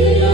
다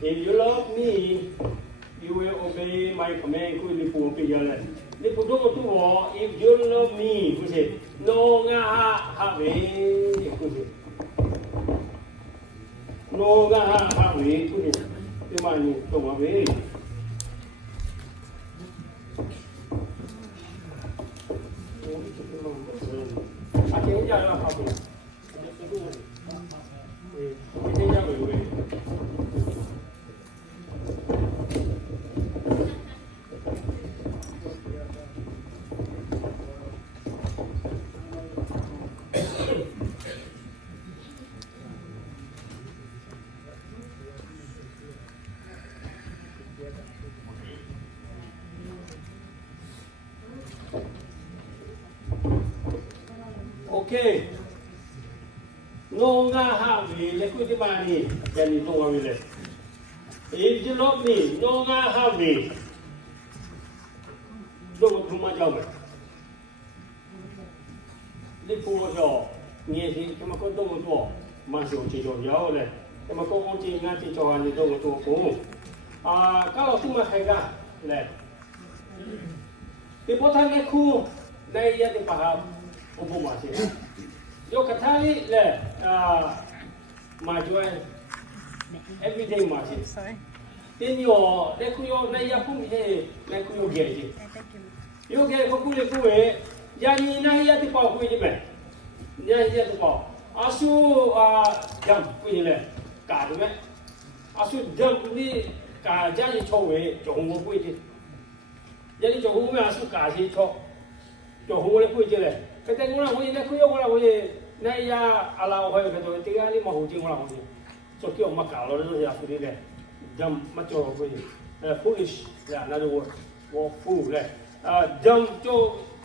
If you love me, you will obey my command. Kui ni pu pi ya le. Ni pu do tu wo. If you love me, kui se no nga ha we. Kui se no nga ha we. Kui se di ma ni to ma we. Akhirnya jangan apa pun. Ini jangan boleh. Okay. No nga ha we le ku di ma ni ya ni to wa we le. If you love me, no nga ha we. Do ko ma jaw me. Li pu jo nie si ma ko do mo to ma si o chi jo yao le. Ma ko o chi nga chi jo ni do mo to ko. Ka lo tu ma khai ga le. Ti po tha ne khu dai ya ti pa ha o po ma si. Yo katali le ma joy everyday ma si. Tin yo le ku yo na ya pu mi le ku yo ge ji. Yo ge ko ku le ku e ya ni na ya ti pa ku ji me. Ya ya ti pa. Asu jam ku ni le ka de me. Asu jam ni ka ja ji cho we jo mo ku ji. Ya ni jo mo me asu ka ji cho. Jo mo le ku ji le. Cái tên của là cái gì đấy, cứ yêu của là cái gì, này ya alo hay cái đó, tiếng Anh đi mà hồ chí của là cái gì, cho kiểu mà cả rồi đó là cái gì đấy, jump mà cho cái gì, foolish là another word, or fool đấy, jump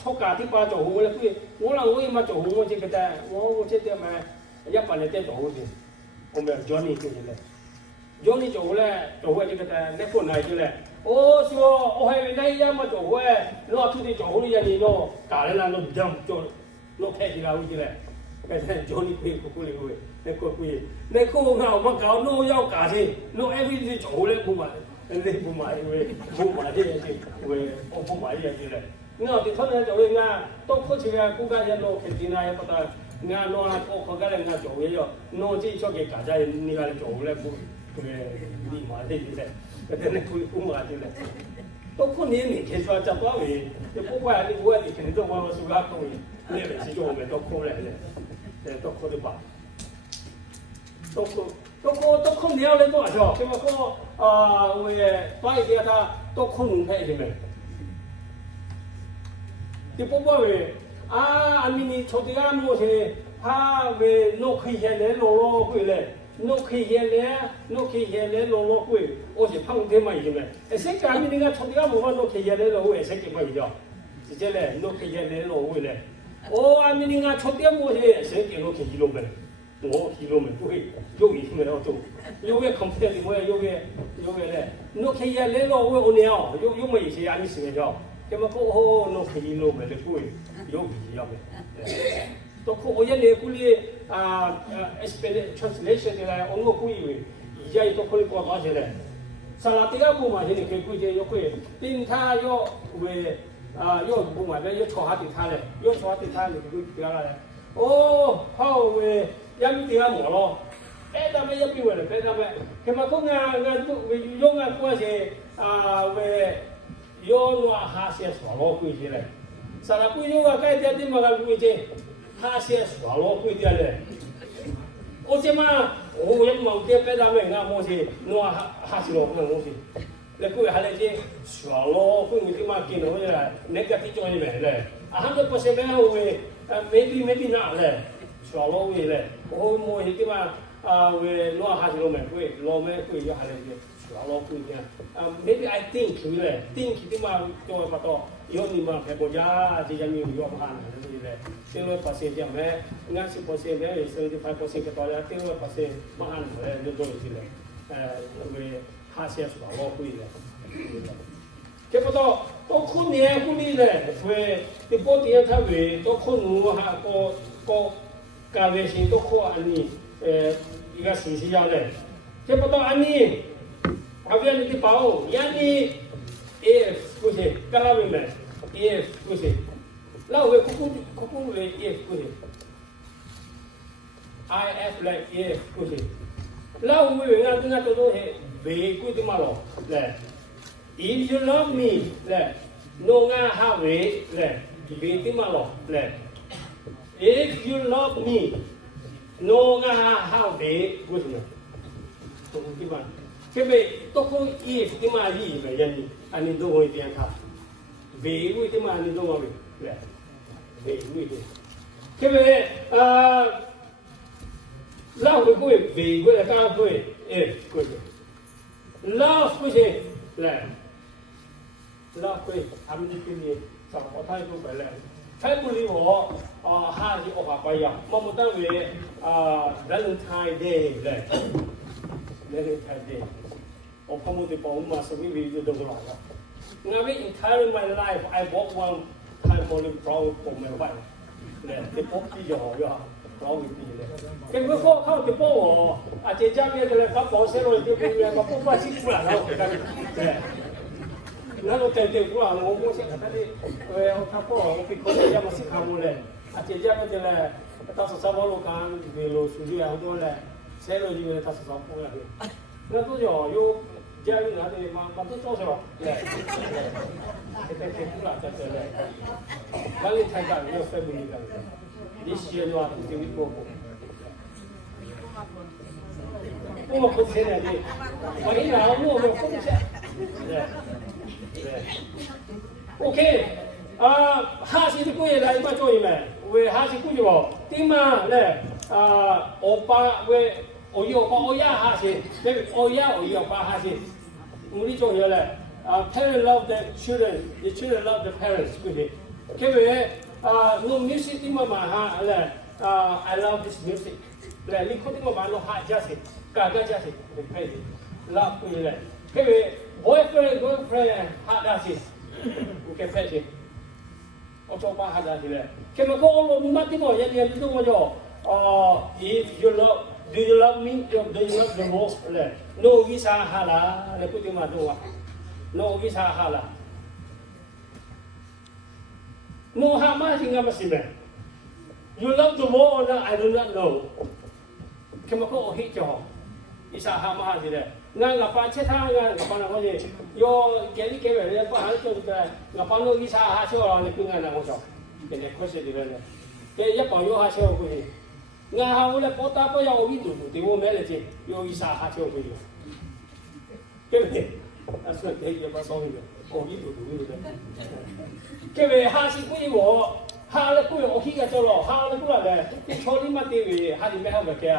cho cả thì ba cho hồ là cái gì, của là cái gì mà cho hồ mà chỉ cái đó, của chỉ cái mà, nhất bản này tên cho hồ gì, ông bé Johnny cái gì đấy, Johnny cho hồ là cho hồ chỉ cái đó, cái phone này chứ là. Ô xưa, ô hay này ya mà chỗ quê, nó thu đi chỗ đi gì nó cả lên là nó dầm chỗ nó kẹt gì đâu chứ này, cái này chỗ đi quê của quê quê, này cô nào mà cáo nó giao cả gì, nó every đi chỗ lên bù mày gì quê, ông bù mày gì này, nó thì thôi này chỗ đi nga, tôi có chỉ là cô gái nó cái gì này bắt đầu nga nó là cô gái là nga chỗ ấy rồi, nó chỉ cho cái cả gia đình đi ra chỗ lên bù đi mà đi này. Cái này cũng mà thế này, tôi không nên mình khi cho chấp vào vì cái bố bà đi bố thì肯定都我暑假空的，那每次做我们都空来的，都空的吧，都空了的多少？这么空为把一点他都空开的没？这不包为阿米尼抽的阿莫是他为弄开下来老回来。nó khi hiện lên lo quỷ, ô chỉ phăng thêm mày gì mày, sẽ cả mình nghe trong cái một nó khi hiện lên lo quỷ sẽ cái mày đó, chỉ là nó khi hiện lên lo quỷ này, ô anh mình nghe trong cái một thì sẽ cái nó khi km, ô km quỷ, yêu gì mà nó chung, yêu cái không thể thì mới yêu cái này, nó khi hiện lên lo quỷ ôn nhau, yêu mày sẽ anh sẽ đó, cái mà cô nó khi km là quỷ, yêu gì đó tôi không có này cũng đi translation thì là ông ngô quý vị giờ tôi không có cái gì này sau đó thì các bộ mà thì cái quý vị có quý tin tha yo về yo bộ mà đấy yo cho hạt thì tha này yo cho hạt thì tha thì quý vị là ô hao về yếm thì làm lo cái đó mới yếm về cái đó mới cái mà có nga về yo nga có gì về yo nó hạ sẽ xóa lo quý vị này sau đó quý yo cái cái gì mà cái quý vị他先耍罗贵点嘞，我这嘛，我也冇这别的没啊，我是我哈是罗贵东西，那贵还来这耍罗贵，我这嘛见到回来，那个地方也没嘞，100%没有喂，maybe 哪嘞，耍罗贵嘞，我这嘛喂，我哈是罗没贵，罗没贵也还来这耍罗贵的，maybe I think 嘞，think 这嘛做不到，以后你嘛开国家这些没有用哈。10% yang me, dengan 10% me, 75% kita lihat 10% mahal, itu dulu sih lah, hasil sudah lokui lah. Kemudian, toko ni aku ni lah, di bawah dia tahu, toko nu ha, ko kawe si toko ani, ikan sisi yang lah. Kemudian ani, Habis nanti bau, yang ni AF kusi, kalau memang AF kusi. Lalu kuku le AF kusi. IF like AF kusi. Lalu memang dengan tu he B kusi malu, le. If you love me, le, no nga ha we, le, B ti malu, le. If you love me, no nga ha we kusi. Tunggu gimana? Kebe toko if ti ma li me yani ani do ho tian kha ve wi ti ma ani do ma we le ve wi ti kebe la wi ko ve wi ka ko ko la ko je le la ko am ni ti ni sa ko thai ko ba le thai bu li ho ha ji o ha ba ya mo mo ta we Valentine Day le Valentine Day or come to Boma, so we will do the work. Now, entire my life, I bought one time for the brown for my wife. The book is your brown with me. If we go out the ball, I take Jamie to the couple, several people have a book by 6 months. Now, take the one almost well, couple, because I am a sick hamlet. I take Jamie to the Tasso Savolocan, below Sudia, several years at Tasso. Not to you. Jadi nanti mampu cocok, ya. Kita pula cocok. Balik cakap, yo family kan. Di sini luar tu tinggi koko. Mau kau sini ni, bagi nak mau kau sini. Okay, hasil tu ye lagi macam ni meh. We hasil tu je, tima le, opa we. Oya hasil, tapi oya pa hasil. Muli tu je le. Parents love the children love the parents. Begitu. Kebe, no music ni mama ha le. I love this music. Le, ni kau ni mama no ha jasi, kaga jasi. Begitu. Love tu le. Kebe, boyfriend ha jasi. Begitu begitu. Ojo pa ha jasi le. Kebe kau lo mati mo, yang itu mo jo. If you love. Do you love me? Do you love the most? No visa hala. Le put ma doa. No visa hala. No hama singa masime. You love the more or not? I do not know. Kemako hit jo. Isa hama hile. Nga ngapa cetha nga ngapa na ko ni. Yo geli kebe le pa hal to ka. Ngapa no visa ha cho la le pinga na ko jo. Kene ko se dire le. Ke ya pa yo ha cho ko ni. Nga hawala po tapo ya ogi tu, tiwo mele je, yo isa ha cho ko yo. Kebe, aso ke ye ba so yo, ogi tu yo. Kebe ha si ku yo, ha le ku yo ogi ga cho lo, ha le ku la le, cho ni ma ti we, ha di me ha ba ke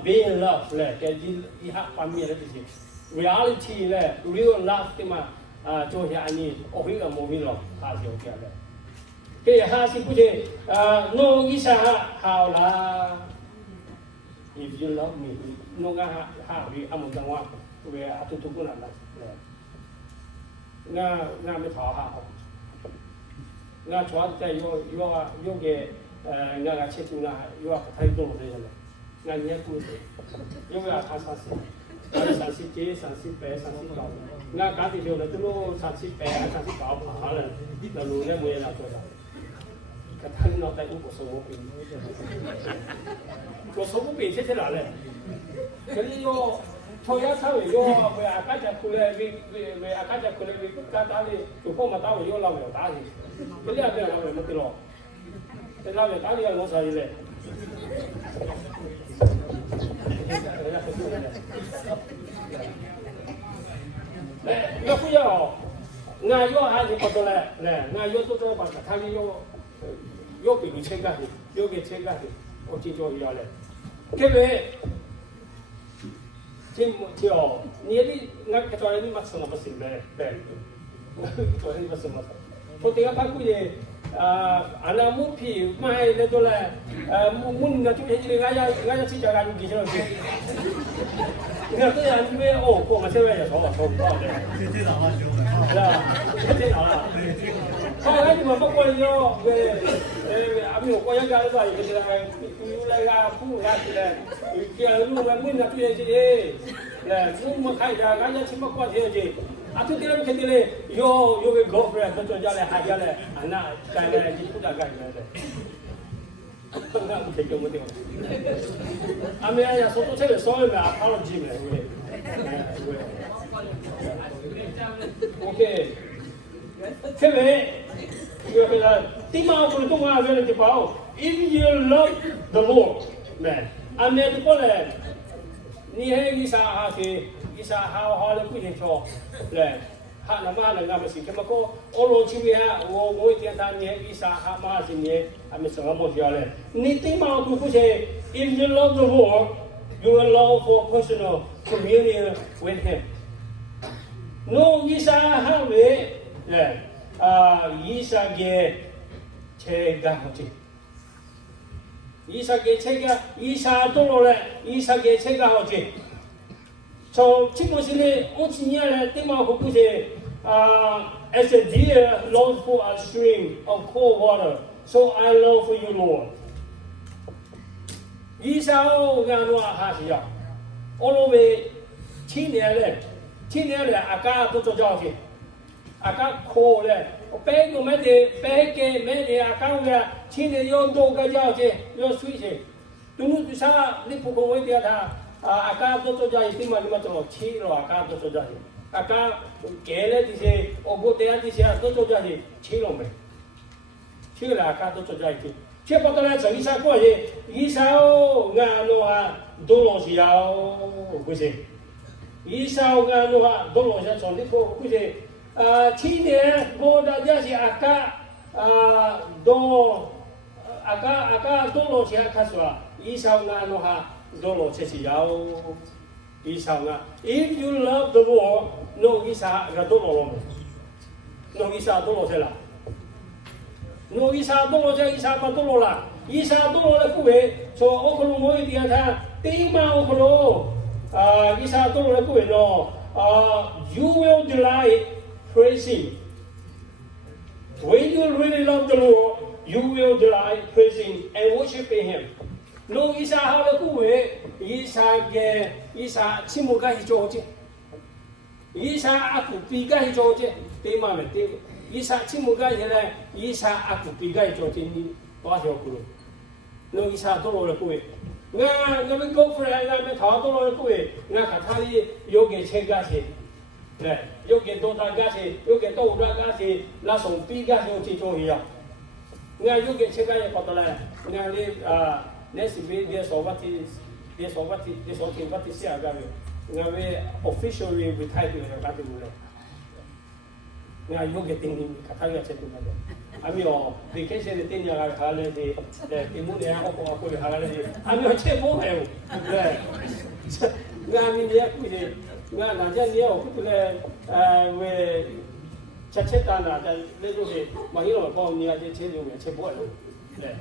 be in love le, ke di ha pa mi le ji. Reality le, real love ti ma cho ya ni, ogi ga mo mi lo, ha jo ke le. Ke ha si ku je no isa ha la if you love me no nga ha ri amu dang wa we atu tu ku na la nga me tha ha nga chwa ta yo ge nga ga che tu na yo ka thai do de le nga nya ku de yo ga tha sa si sa si je sa si pe sa si ka nga ka ti jo le tu lo sa si pe sa si ka pa le la lu le mo ya la to da Kata nak tak ukur semua pin. Kau semua pin saya telah le. Jadi yo, thoya tahu yo apa akan jadi kuliah, akan jadi kuliah itu kata ni, tu pun mata yo lalu tadi. Jadi apa yang lalu mesti lo. Jadi lalu tadi yang masa ini le. Yo punya, ngayo hari pada le, ngayo tu tu pada kali yo. Yo pergi cekah ni, yo ke cekah ni, orang jauh ya le. Kebe, jauh, ni ni nak kecuali ni maksud apa sih le, kecuali maksud apa? Kau tengok aku je, anak mupi, mai le tu le, mun nak tu jadi ngaya sih jangan pergi jalan tu. Ngaya tu yang ni oh, kau macam mana ya, kau le. Jadi dah macam mana? Dah, jadi dah. Kalau ni mampu kau yo, abi kau yang jalan tu, kita you lagi aku lagi le. Kalau lu mampu nak tu jadi, 뭐 가이다 가이다 치마 거 되지 아토들은 걔들이 요 girlfriend 또 저자래 하자래 안나 가이래 지푸다 가이래 나 그렇게 못 해요 아메야 소토체를 쏘면 아파로 지면 왜 오케이 thế vậy là tí mau của tôi nghe về thì bảo if you love the Lord man anh em thì có lẽ ni hay isa ha thì isa ha là quy định cho lẽ ha là mà là làm gì cái mà có ô lô chim ya ô ngồi tiền tan ni isa ha mà gì ni anh mình sống một giờ lẽ ni tí mau của tôi say if you love the Lord you will love for personal communion with Him no isa ha về lẽ 이삭의 제가 뭐지? 이삭의 제가 이삭도로래 이삭의 제가 뭐지? 저 친구들이 오치니아를 때마고 그제 as a deer longs for a stream of cold water, so I long for you, Lord. 이삭가 노아 하시야. 오로베 친애래 아까도 저저지. 아까 코래 빼고 매대 빼게 매대 아까우야 친애 연도가 자지 요 수이지 누누 사 리포고 어디야 아까도 저자 이때만 맞죠 치로 아까도 저자 아까 개래 디세 오고대야 디세야 또 저자지 치로메 치로 아까도 저자 이때 제법도라 정이사 거지 이사오 가노아 돌로시야오 그지 이사오가 노아 돌로시야 전리포 그지 친애 뭐다 자시 아까 돌로 시작하수와 이사오가 노하 돌로 체시야오 이사오가 if you love the Lord no 이사가 돌로 no 이사 돌로 세라 no 이사 돌로 세 이사만 돌로라 이사 돌로를 구해 저 오클로 모이 디아타 띵마 오클로 이사 돌로를 구해 너 you will delight praising. When you really love the Lord, you will delight praising and worshiping Him. No isa 하려 구해 이사 친구가 해줘지. 이사 아쿠비가 해줘지. 대마면 대 이사 친구가 해라 이사 아쿠비가 해줘지 니 도와줘구로. No 이사 돌아올 구해. 나 너는 girlfriend 나면 다 돌아올 구해. 나 가타리 여기 제가시. 네, 여기 도다가시, 여기 도다가시, 나송 비가시 오지 좋이야. 내가 여기 체가에 받더라. 내가 내 집에 내 소바티 시작하면 내가 왜 officially retired 가지고 그래. 내가 여기 땡님 가타가 제대로 아미요 vacation 때 땡냐가 가려지. 네, 이모네 하고 하려지. 아미요 최고해요. 네. 내가 민이야 그게 nga nãy giờ 그때 왜 자체다나 내조게 막 이런 거 보니까 이제 제대로 제보요. 네.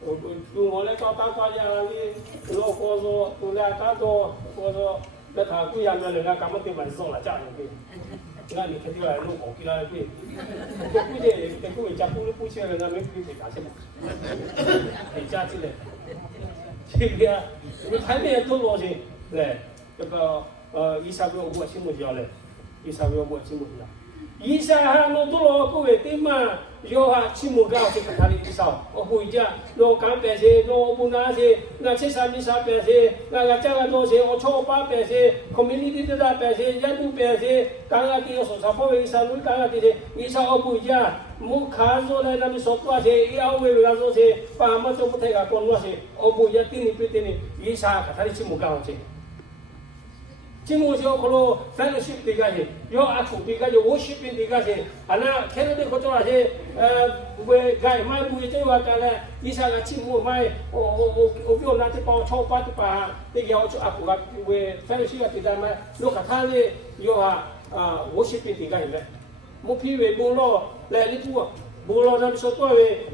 그 원래 까까까지 그거 거서 돌아가도 거서 내가 구야면 내가 까먹게 만들어라 자는데. 내가 이렇게 되어 놓고 기다리고 그게 그게 자꾸 부시는 나면 그게 가지 마. 괜찮지래. 지금 우리 삶에 돌아오지. 네. 그거 이사가 오고 신문이야래. 이사가 오고 신문이야. 이사하는 돌아오고 왜 때만 요하 친구가 지금 다리 이사. 보이자. 너 간배세, 너 문화세, 나 세상이사 배세, 나가 자가도세, 오초바 배세, 커뮤니티들다 배세, 야두 배세, 강아지여서 사포에 이사, 우리 강아지세, 이사 보이자. 뭐 가서래 남이 속과세, 이아우에 가서세, 밤만 좀 못해가 건너세, 보이자 뛰니 뛰니 이사가 다리 친구가 오지. 친구시오 그로 fellowship 되가지 요 아쿠 되가지 worshiping 되가지 하나 캐나다 거쳐가지 왜 가이 마이 부에 저와 가래 이사가 친구 마이 오비오 나한테 봐 초파도 봐 되게 아쿠가 왜 fellowship가 되다면 요 가타리 요하 worshiping 되가지 뭐 피왜 몰로 레리푸 몰로 남이 소토에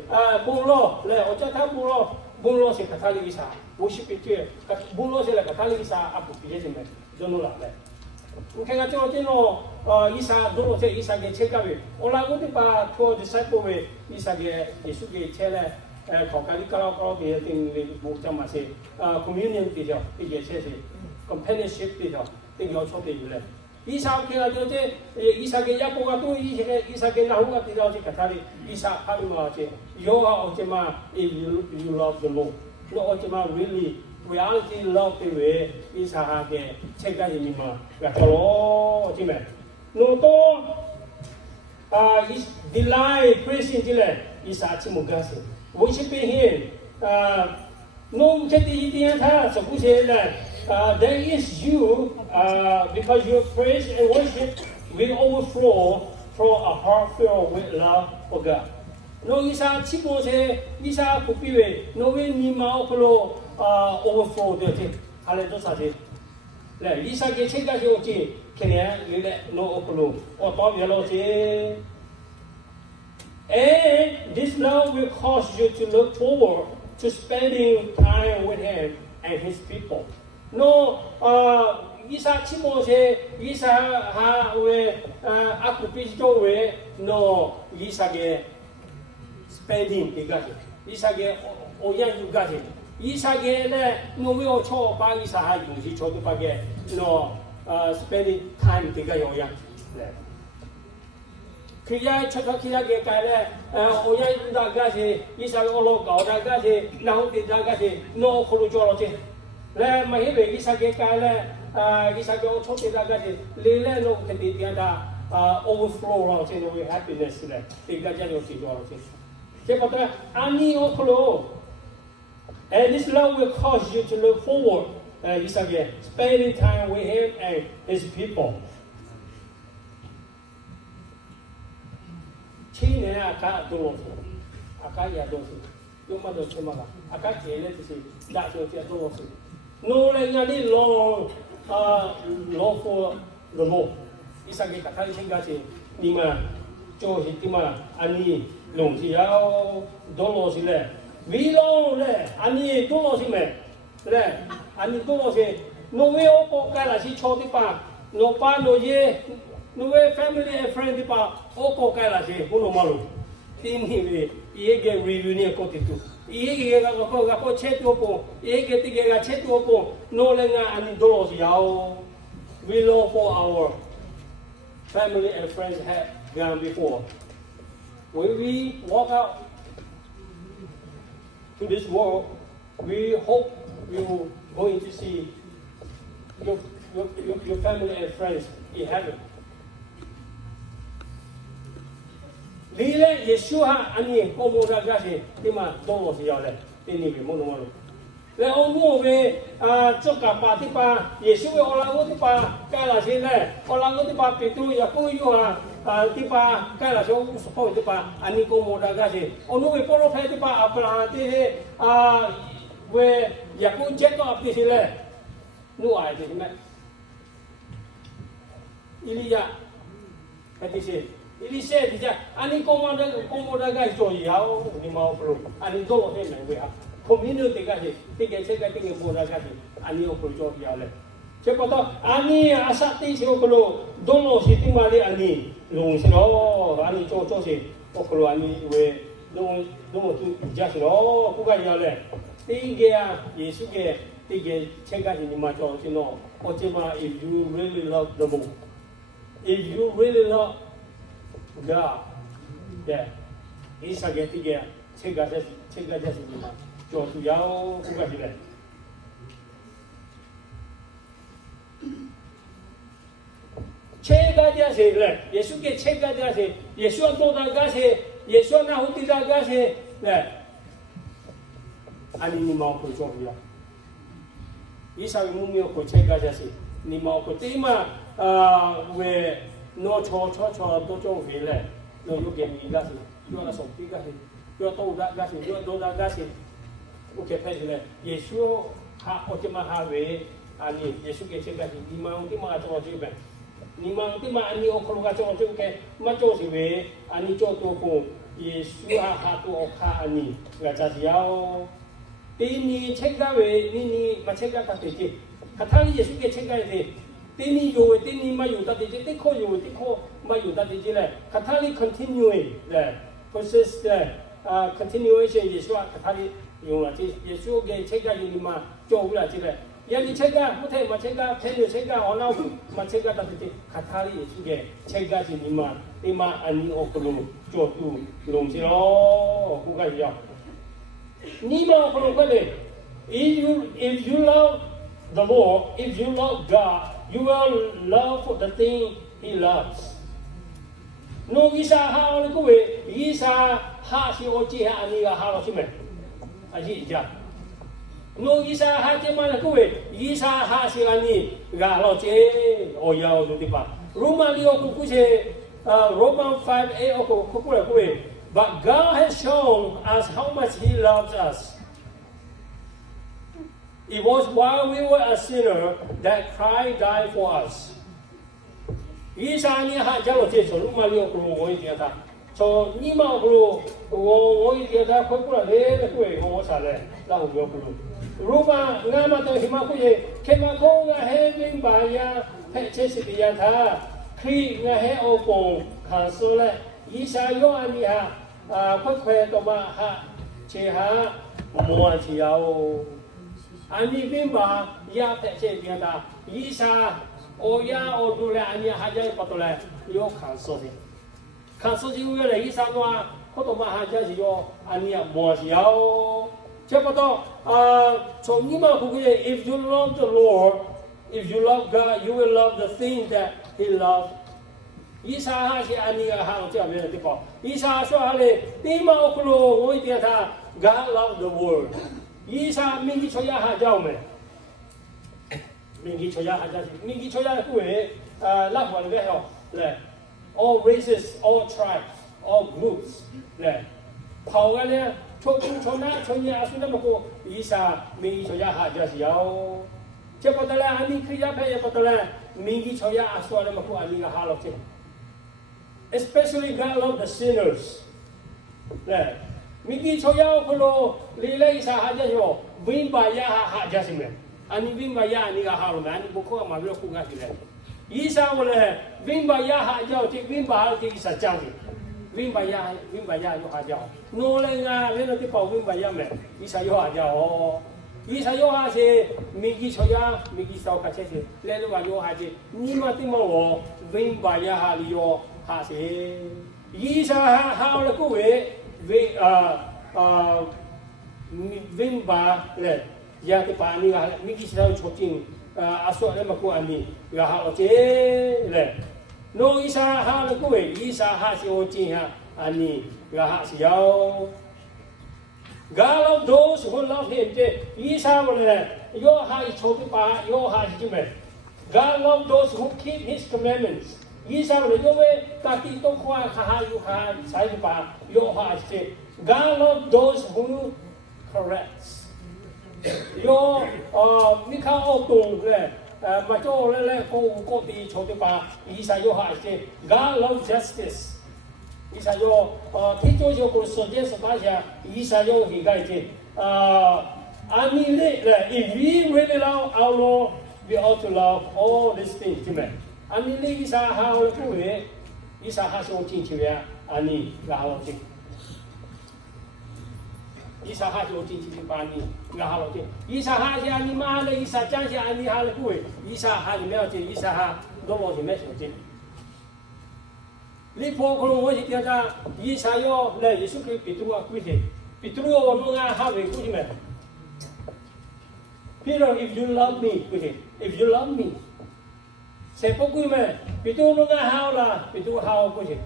몰로 레 어쩌다 몰로 세 가타리 이사 worshiping 돼 몰로 세 가타리 이사 아쿠 비제진데 전후라네. 그러니까 저기는 이사 도로세 이사게 체가위 올라오는 바 투어 디사이플에 이사게 예수게 체래 거기까지 가라고 되는 목자 맛이 커뮤니티죠. 이게 체세 companionship이죠. 땡겨 초대일래. 이삭이가 저제 이삭의 야고가 또 이삭의 나후가 되다지 같아리 이삭 하루마지 여호와 어제마 if you love the Lord 너 어제마 really reality love 때왜 이삭의 책가지니마 같아로 어제마 너또 delight praising 질래 이삭 치무가시 worshiping him nông chất đi tiên tha sở cụ sẽ là there is you because your praise and worship will overflow from a heart filled with love for God. Nó isa chỉ có sẽ isa cụ bị về nó về niềm ao flow overflow được chứ, hay là tốt sao chứ? Là isa cái chuyện cái gì chứ? Cái này là nó overflow, ở đó về lo chứ. And this love will cause you to look forward to spending time with him and his people. No, isa chimose isa ha we akupisto we no isa ge spending digaje. Isa ge oyan yugaje. Isa ge le no we o cho ba isa ha yung si cho ba ge no spending time digaje oyan. 그야 초초키라게 가래 오야 나가지 이사가 올라가 나가지 나오디 나가지 노 콜로조로지 레 마히베 이사게 가래 이사가 초초키 나가지 레레 노 그디디아다 overflow 로지 노 happiness 레 이가자로 지조로지 제보다 아니 오클로 and this love will cause you to look forward 이사게 spending time with him and his people 치네 아까 도로스 아까 야도스 요마도 치마가 아까 제레듯이 나도지 도로스 노래냐니 로 for the Lord 이상하게 같은 생각이 니마 조히티마 아니 농지야오 도로스래 위로래 아니 도로스메 그래 아니 도로스 노웨오 꼬까라시 초디파 노파 노예 노웨 family and friend 디파 오고 가라지 보노마루 팀이 이게 리뷰니 코티투 이게 가고 체토고 이게 티게가 체토고 노랭아 아니 돌로시야오 we know for our family and friends have gone before when we walk out to this world we hope we will going to see your family and friends in heaven 리레 예수하 아니 꼬모라가시 디마 도로시야래 디니비 모노모노 레 오모베 쪼까 파티파 예수의 올라오티파 까라시네 올라오티파 피투 야코유하 티파 까라시 오스포티파 아니 꼬모라가시 오노베 포로페티파 아브라한테 왜 야코 제거 앞디실래 누아이디네 일리야 해디시 Ili say dia ani komoda guys to yao ni mau pro ani do he me we ha community ga he tige cheka tige boda ga he ani o pro jo yao le che poto ani asati se o pro dono si timali ani long se ro ani cho si o pro ani we do tu ja se ro ku ga yao le tige ya yesu ge tige cheka ni ma cho si no o che ma if you really love the Lord if you really love God, yeah, 이삭의 띠게 책가졌습니다. 조수야오 구가시래. 책가자세래. 예수께 책가자세. 예수와 도다가세. 예수와 나후디다가세. 네. 아니 니 마음을 조수야. 이삭의 문명고 책가자세. 니 마음을 띠마 왜 nó cho tôi cho về lại nó yêu kiếm gì ra thì yêu là sống tí ra thì yêu tôi ra thì yêu tôi ra thì ok phải là Yesu ha ở trên mà ha về anh Yesu cái chuyện cái gì mà ông tí mà cho chịu vậy ni mang tí mà anh yêu không có cho chịu cái mà cho thì về anh cho tôi cũng Yesu ha tôi ha anh là cha diao tí ni check ra về ni mà check ra cái gì cái thằng Yesu cái check ra thì Tini yo, tini ma yo, tadi je, tiko yo, tiko ma yo, tadi je le. Katali continuing le, process le, continuation Yesu katali yo la. Yesu ge chega yo ni ma jo la je le. yani chega muthe ma chega phe chega ona ma chega ta ti khathali su ge chega ji ni ma ani okulu cho tu long si lo ku ga ya ni ma okulu ko le if you love the Lord, if you love God, you will love the thing He loves. No isa ha le ko we isa ha si o ji ha ani ga ha lo si me a ji ja no isa ha je ma le ko we isa ha si ani ga lo je o ya o ti pa Roman li o ku se Roman 5:8 o ko le ko we but God has shown us how much He loves us. It was while we were a sinner that Christ died for us. Isa ni ha jalo je so Roman li o ko wo i dia ta so ni ma ko wo i dia ta ko ko le ko we ko sa le la ho yo ko Roma nga ma to hima ko ye ke ma ko nga he bin ba ya phe che si bi ya tha kri nga he o ko kha so le isa yo ani ha ko khwe to ma ha che ha mo a chi ya o ani bin ba ya phe che bi ya ta isa o ya o du le ani ha ja pa to le yo kha so bi kha so ji we le isa no ko to ma ha ja ji yo ani mo chi ya o Chapter so if you love the Lord, if you love God, you will love the thing that He loves. Isa ha si ani ga ha cha me ti ko. Isa so ha le ti ma o klo wo ti tha God love the world. Isa min gi choya ha jao me. Min gi choya ha ja si. Min gi choya ku we la hwa le ho le. All races, all tribes, all groups. Le. Phao ga le cho na cho nya asu na ko isa mi cho ya ha ja si yao che pa tala ani kriya phe pa tala mi gi cho ya asu na ko ani ga ha lo che especially God love the sinners le mi gi cho ya ko lo le le isa ha ja yo win ba ya ha ja si me ani win ba ya ani ga ha lo me ani ko ko ma bi ko ga si le isa wo le win ba ya ha ja ti win ba ti isa cha ti Win by ya yo ha jao. No le nga le no ti pa win by ya me. Isa yo ha jao. Isa yo ha se mi gi cho ya, mi gi sao ka che se. Le lo ba yo ha je. Ni ma ti mo wo win by ya ha li yo ha se. Isa ha le ku we win ba le ya ti pa ni ga mi gi sao cho tin a so le ma ku ani ga ha o che le. No isa ha le ko we isa ha si o jin ha ani ga ha si yao God love those who love Him je isa wo le yo ha I cho pa yo ha ji me God love those who keep His commandments isa wo le yo we ta ti to khwa kha ha yu ha sai pa yo ha je God love those who corrects yo mi kha o tong le mà cho le ko ti cho ti pa isa yo ha se God love justice isa yo ti cho yo ko so je sa ba ja isa yo hi ga je ani le if we really love our Lord we ought to love all these things amen ani le isa ha o ku we isa ha so tin chi ya ani ga ho ti isa ha jo tin chi pa ni ga ha lo ti isa ha ja ni ma le isa chan ja ni ha le ku we isa ha ni me o ti isa ha do lo ti me so ti li po ko lo ji ti ja isa yo le Yesu Christ Pitu a ku ti Pitu o no nga ha we ku ti me Peter if you love me ku ti if you love me se po ku me Pitu no nga ha la Pitu ha ku ti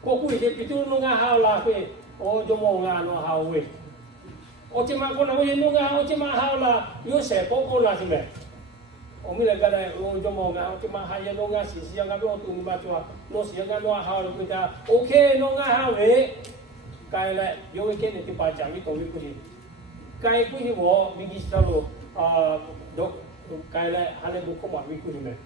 ko ku ti Pitu no nga ha la ku o jo mo nga no ha we o ti ma ko na we no nga o ti ma ha la yo se po ko la si me o mi le ga na o jo mo nga o ti ma ha ye no nga si si nga o tu ni ba chwa no si nga no ha lo ku ta okay no nga ha we kai le yo we ke ne ti pa chang ni ko ni ku ni kai ku ni wo mi gi sa lo do kai le ha le bu ko ma wi ku ni me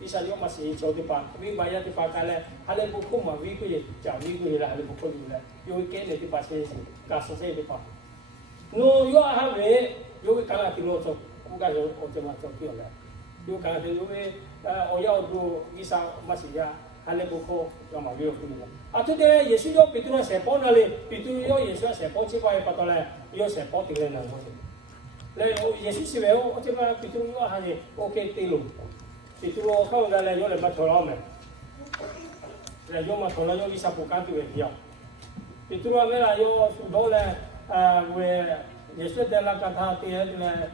isa yo ma si cho ti pa wi ba ya ti pa kai le ha le bu ko ma wi ku ye cha wi ku ye la ha le bu ko ni le yo ke ne ti pa se ka so se ti pa no yo ha we yo we ka la ti lo so ku ga yo o te ma so ki le yo ka te yo we o ya do isa ma si ya ha le bu ko yo ma wi ku ni a tu de Yesu yo Pitu se po na le Pitu yo Yesu se po chi pa pa to le yo se po ti le na mo 来耶稣是为我这么比如说还是 OK 对路，比如我看到来有人把头老没，来有嘛头老有一下不敢对的，比如说没啦有许多嘞为耶稣的那个他的嘞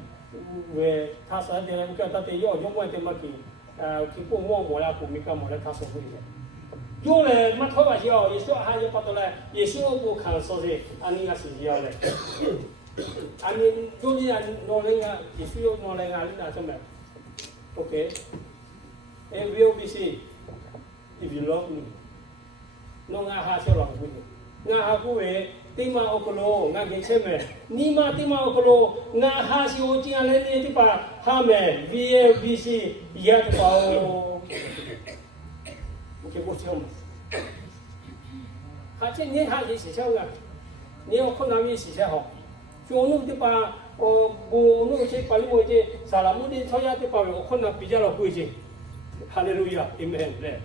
为他说的那个他的有么的么去去不摸啦不米干摸啦他说会的。有嘞，嘛头发少，耶稣还有把到嘞，耶稣不看说的，安尼个是要嘞。安尼有你安弄人个，耶稣有弄人个，你拿什么 ？OK. It will be seen if you love me. 弄阿哈小狼姑的，阿哈姑为对嘛奥克罗，阿给什么？你嘛对嘛奥克罗，阿哈是我讲嘞，你对吧？哈咩 ？Will be seen 也对吧？OK， 我讲嘛。他今天他也写下个，你要看他们写下好，就弄的把我弄些把我这萨拉姆的草芽的把我看他比较了贵些，哈利路亚，Amen 嘞。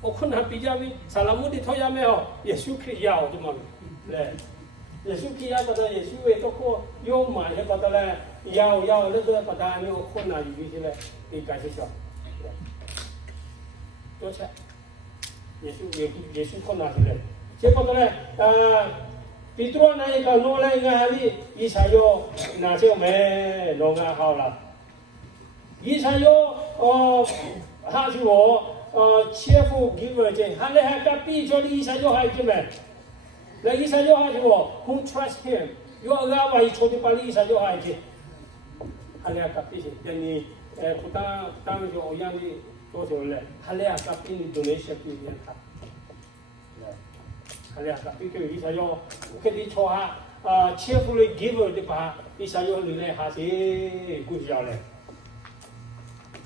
我看他比较的萨拉姆的草芽没有，耶稣可以要的嘛嘞，耶稣可以要把他耶稣为多个有买的把他嘞要那个把他有看他有些嘞，你感谢说，多少？耶稣看哪去嘞？结果呢？彼得那一个挪来哪里？以前有哪些没弄啊好了？以前有他是我cheerful giver 的，他那还个比较的以前有还是没？那以前有还是我 who trust him？ 有个话一说的把以前有还是，他那个比是，但你不当就欧阳的。多少嘞？哈利亚卡比你 donation 给人他，哈利亚卡比给伊啥哟？给你错下cheerfully giver 的把伊啥哟你来下是估计要嘞。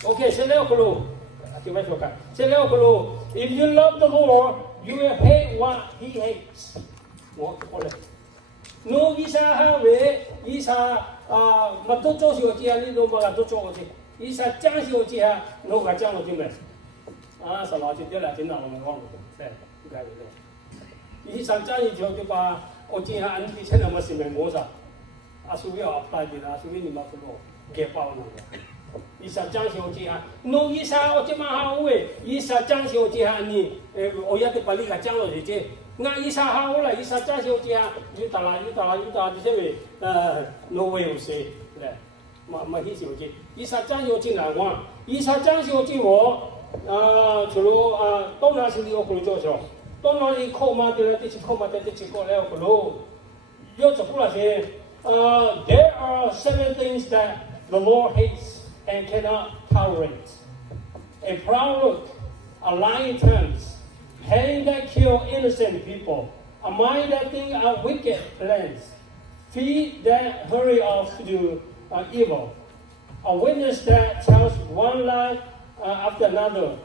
OK， 现在个喽，听我说看，现在个喽 ，If you love the Lord, you will hate what He hates。我过来，侬伊啥哈为伊啥么都做小姐，你都么个都做去。伊说讲小姐啊，侬个讲了就没，是老姐对了，真的我们忘了，对，不该的。伊说讲一条就把我今下安迪现在么是没摸上，属于阿爸的啦，属于你妈不咯，给包了。伊说讲小姐啊，侬伊说我这么好喂，伊说讲小姐啊你，我要得把你个讲了就这。那伊说好了，伊说讲小姐啊，有打啦，这些位挪威有谁嘞？嘛迄小姐，伊说讲小姐来话，伊说讲小姐我除了东南是你我可以做啥？东南你靠嘛的，这是靠嘛的，这是靠了可能。要做不那些，There are 7 things that the Lord hates and cannot tolerate: a proud look, a lying tongue, hands that kill innocent people, a mind that thinks out wicked plans, feet that hurry off to do evil, a witness that tells one lie after another,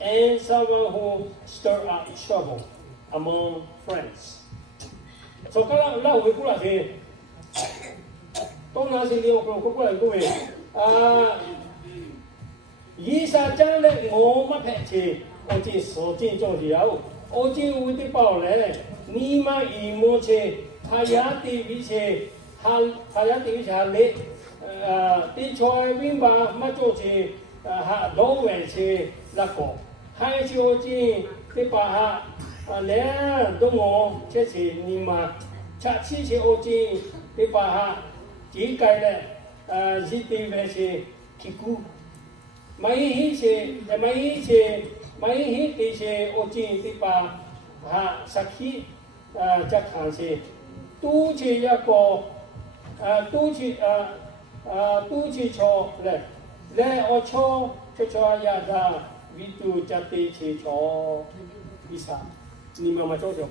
and someone who stirs up trouble among friends. So kalau lau pula si, tong nasi dia kalau pula itu以上讲嘞，我们拍起，我这所见做了，我这为的包嘞，你们一毛钱，他也得比些，他也得比些嘞，的菜明白么做些，老外些那个，还就这的把嘞，都我这是你们，吃起些我这的把几个嘞，是的那些皮股。mai hi ti se o chi ti pa sakhi cha khan se tu chi ya ko tu chi cho le o cho ya da vi tu cha ti chi cho isa ni ma cho cho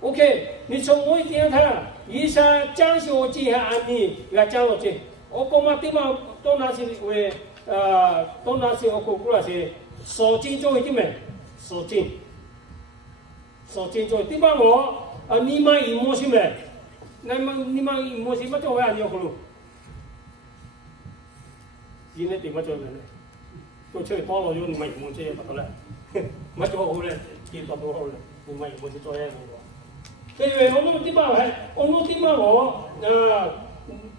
OK 你从我一点他以上讲学记下案例来讲我这我讲嘛对嘛都那是为都那是我讲过那是手机做一点没手机做对嘛我你买一模是没那么你买一模是么做呀你要可能现在对嘛做呢都出去多了有你买一模这不得了么做好了见到多好了你买一模是做呀我 그래 오늘 띠마 오늘 띠마고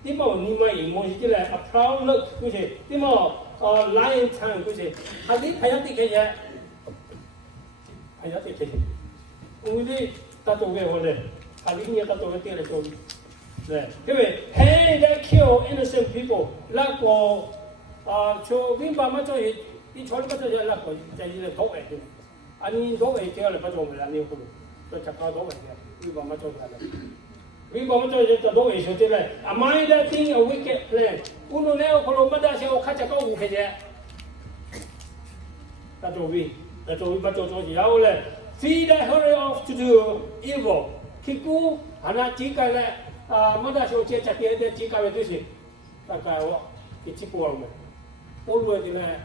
띠마 니마이 뭐지래 아프라울 그지 띠마 라인 창 그지 하디 파야티 게야 파야티 게 우리 따도 왜 원래 하디냐 따도 왜 때려 좀 네. 그래 hey that kill innocent people 라고 저 빈바마 저이 저리부터 연락고 이제 도에 아니 도에 제가 가져오면 안 되고 또 잠깐 도에 빈바마 저가 빈바마 저 이제 도에 저들에 아마이 that thing a wicked plan 오늘에 콜로마다시오 같이 가고 해제 나도위 맞죠 야올래 feed the hurry off to do evil 키고 하나 지가래 마다시오 제작에 지가에 되시 아까워 이 집보면 올로에는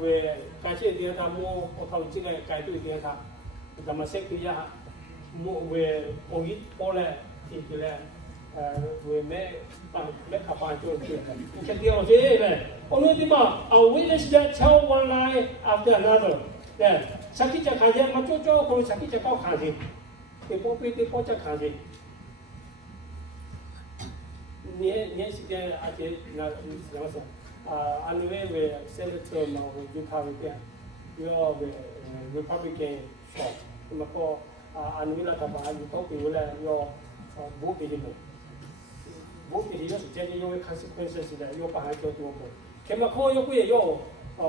왜 같이 되다 뭐 어떻게 가이드 되다 담아 색이야 뭐왜 오이 볼에 이제 왜매 가방 좀 이렇게 되어지네 오늘 디마 a witness that tell one lie after another 네 사기자 가지 맞죠 그리고 사기자 꼭 가지 뽀삐 뽀짝 가지 네 시대 아직 나 나왔어 anyway we senator now we Republican your Republican shop mà có anyway là các bạn có biểu là your bố bị gì bố bị gì đó sẽ cho your consequences là your bạn cho tôi một cái mà có your cái your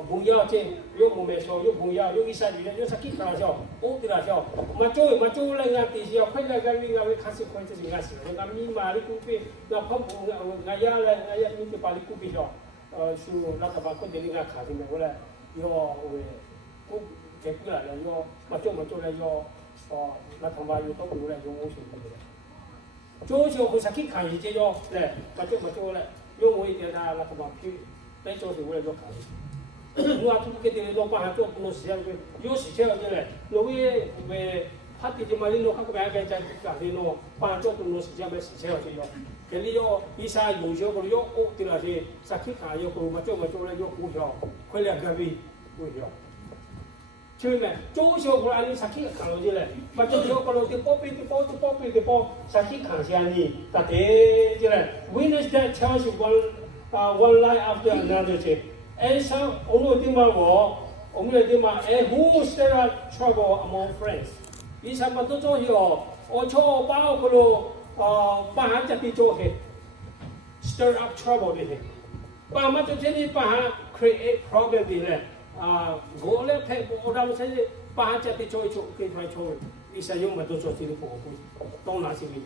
bùng yao chứ your bùng mẹ số your bùng yao your isa gì đó your sakit là sao ố thì là sao mà trôi lại ngã thì sao phải là cái consequences ngã gì ngã mi mà đi cũng bị ngã không ngã ya là ngã ya mi cái bali cũng bị sao su la ka ba ko de nga kha me wala yo we ku ke ku la yo ma cho la yo la thong ba yo to ku la yo mo shi de jo ko sa ki khan yi je yo le ma cho la yo mo yi de da la ka ba pi pe jo de wala yo kha nu a tu ke de lo pa ha to ku no si ya yo si che de le lo we 파티 좀 많이 놓고 가야 괜찮을 것 같아요. 반쪽 좀 놓으시지 않으면 세워져요. 그리고 이사 요적으로 요 들어서 사키가요. 그리고 맞죠 요 구혀. 걸려 가비 구혀. 처음에 조셔고 아니 사키가 강어지래. 맞죠 요 걸로 뽀삐 사키 강시아니 다 대지래. Witness that tells one lie after another. 에서 오늘 뒷말고 오늘 뒷말 who stir up trouble among friends. 이 사람도 저요 어저 바오로 바한자비 저해 stir up trouble 돼 바마도 제니 바하 create problem 돼 고래 배 보다는 세 바한자비 저이 그 이 사용마도 저지를 보고 동나시리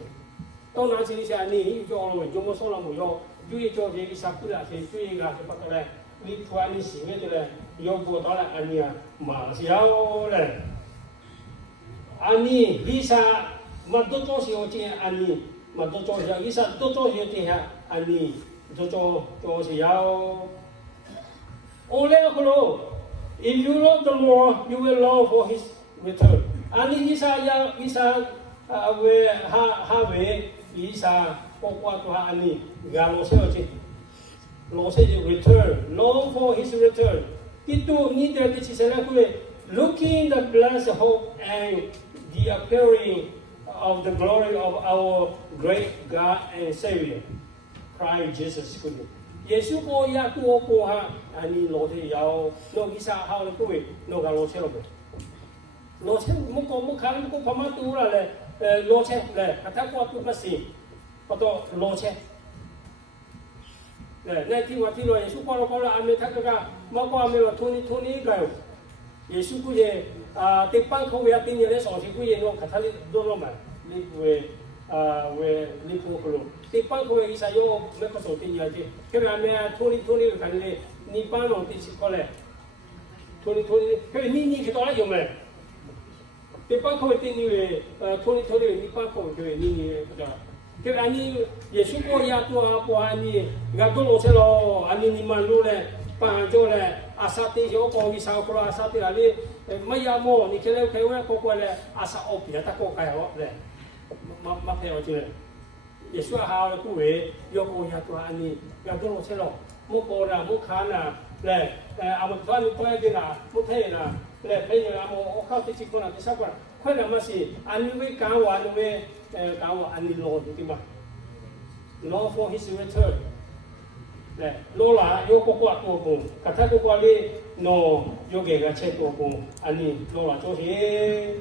아니 저로 좀 소라고요 주의 저 얘기 잡고라 제 주의가 그렇게 이 투안이 심해들 요보다라 아니야 마시아오래 아니 이사 맞도 조시오지 아니 맞도 조시야 이사 또 조시오지야 아니 또 조시야오 올레고로 if you love the Lord you will love for his return 아니 이사야 왜 하왜 이사 꼭과도 아니 가로세오지 로세지 return love for his return itu ni dari sisana kue looking the blessed hope and the appearing of the glory of our great God and Savior, Christ Jesus Christ. 예수 보야 또 보하 아니 로세요. 너 기사 하는 거에 너가 로세로. 로세 뭐 가는 거 보면 또 그래. 로세래. 갖다 또 같이. 또 로세. 네, 내 팀과 팀로 예수 보러 아메 타가 먹고 아메로 돈이 가요. 예수 그게 대빵 거기에 땡겨내 소식 그게 너 가탈이 돌로만 리왜 리포클로 대빵 거기에 이사요 메커서 땡겨야지 그러면 돈이 가는데 니 빵은 어디서 걸래 돈이 그래 니 그동안 요매 대빵 거기에 땡기왜 돈이 니 빵 거기에 니 그다 그래 아니 예수 보야 또 보아니 가도 오세로 아니 니만 루래 빵조래 아사티 요 거기 사고로 아사티 알리 마야모 니켈레 개we 코코레 아사 오피야 타코 가요 네 마페오지네 예수 하고 그왜 요거야 또 아니 가도 오세로 모코나 모카나 네 아무 돈이 보여지나 못해나 네 배냐 아무 오카티 찍거나 비사거나 快点嘛是，安尼为讲话，安尼为讲话，安尼罗对嘛？Law for his return。咧，罗啦有个挂多工，其他个挂哩喏有几个车多工，安尼罗啦做些。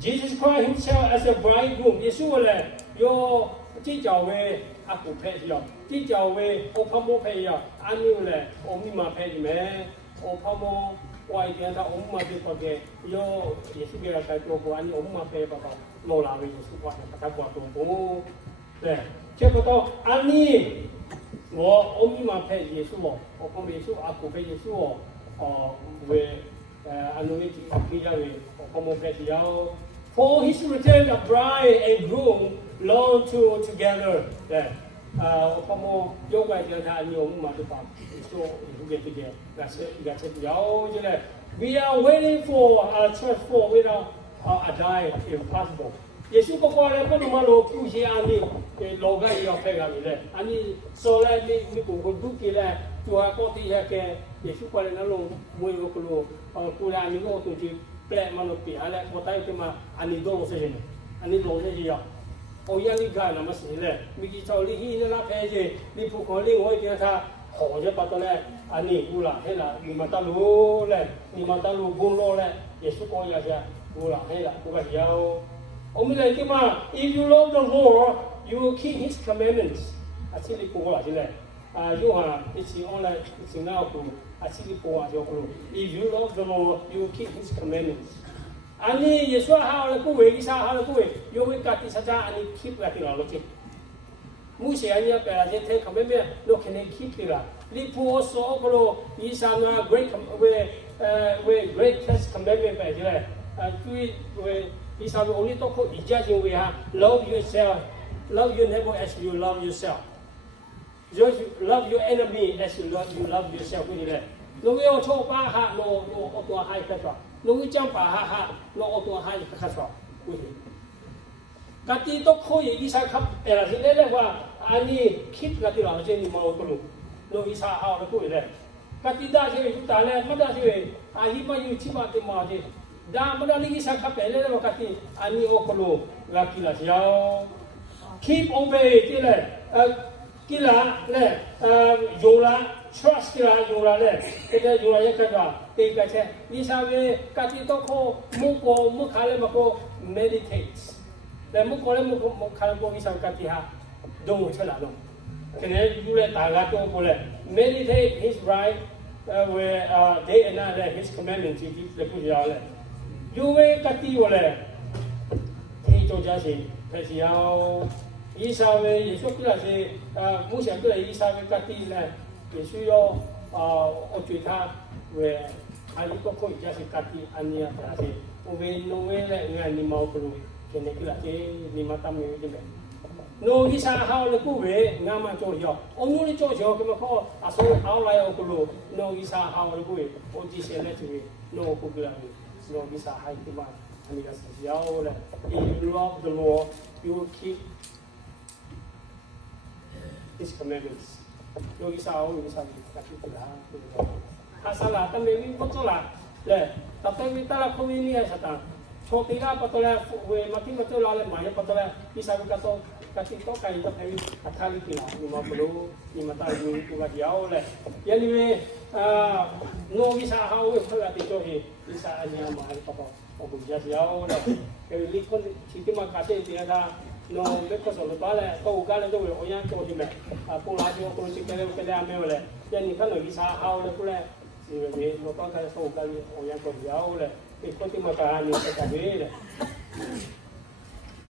Jesus Christ himself as a bridegroom， 耶稣咧有即教会阿古配了，即教会我泡沫配了，安尼咧我咪嘛配咩？我泡沫。我一天他我们嘛对不对？有也是给他开多过，你我们嘛配爸爸老拉为就是话，他挂多过，对，结果到安尼，我们嘛配耶稣哦，我旁边耶稣阿古配耶稣哦，为安尼阿比较为我旁边配要 ，For his return, the bride and groom long together， 对。我旁边有关的他，你我们嘛对吧？说有个这个，那是了解嘞。We are waiting for transform without a die impossible。耶稣不过嘞，不能嘛罗不些安尼，罗个要配合你嘞，安尼说嘞，你公公都给嘞，就话过底下个耶稣过来那罗每个个罗，过来安尼罗东西，本来嘛罗比下嘞，我睇佢嘛安尼多罗些人，安尼罗些要。我压力大那么事嘞，每次做你去那拍子，你不可能我叫他好就把到嘞，安尼古啦，嘿啦，你嘛大路嘞，你嘛大路公路嘞，也是讲一下，古啦，嘿啦，古个要，我们来讲嘛 ，If you love the Lord, you will keep His commandments。这里古啦，这嘞，有哈，一起我来，一起那古，这里古啊就古。If you love the Lord, you will keep His commandments。安尼耶稣好了各位，伊啥好了各位，因为家己实在安尼 keep 来去了去。目前安尼白啦，这睇后面咩，你肯定 keep 啦。你不说个咯，伊啥那 great greatest commandment 白起来，对为伊啥个 only 都可以家就为哈 ，love yourself，love your neighbor as you love yourself，just love your enemy as you love yourself 对不对？侬要错把哈，侬多害个啥？侬讲把哈，侬我多害个啥？不行。家己都可以，伊啥吸，啦是咧话，安尼 keep 家己老些你冇个路，侬伊啥好了过咧。家己打些就打咧，乜打些，伊嘛要起码点嘛些，打乜打你伊啥吸咧话家己，安尼我个路，家己啦是要 keep obey 啲咧，啲啦咧，用啦。trust 啦，用啦咧，嗰個用啦一個話，第二個啫，你稍微家己都可冇看咧，冇個 meditate，但冇個咧冇看過，你稍微家己下都冇出嚟咯。可能有咧大家都過咧 meditate his right，為day and night 咧 his commandments 就不要咧，因為家己話咧，聽做這些，係時候，以稍微耶穌佢那些目前佢嚟以稍微家己咧。也需要我觉他为阿里个可以就是家己安尼啊，但是我为农为咧，俺你冇个路，现在佢啦，你嘛当面啲咩？农伊啥好咧，古为俺嘛做药，我努力做药，咁么可阿所好来我个路，农伊啥好咧，古为我之前咧就为农个个啦，农伊啥还啲嘛，安尼个是要咧。If you love the Lord, you will keep His commandments。有一啥有一啥，家己做啦，他啥啦，但係你不做啦，咧，但係你得啦，佢呢係實但，錯啲啦，不到咧，會乜啲乜都攞嚟買咗不到咧，呢啥會家多，家己多計得睇，他睇呢啲啦，你冇不如，你咪帶你做個有咧，因為我呢啥好會佢話啲做嘢，呢啥嘢買不到，我唔知有咧，佢呢個遲啲嘛，家姐點啊？no mereka selalu balik, kau ugal itu orang tu macam mana? Pulau tu kalau cikgu kita ambil boleh. Yang ni kan lagi sahau le pula. Ni mereka kalau kau ugal orang tu jauh le. Ikut tu makan ni kita beli le.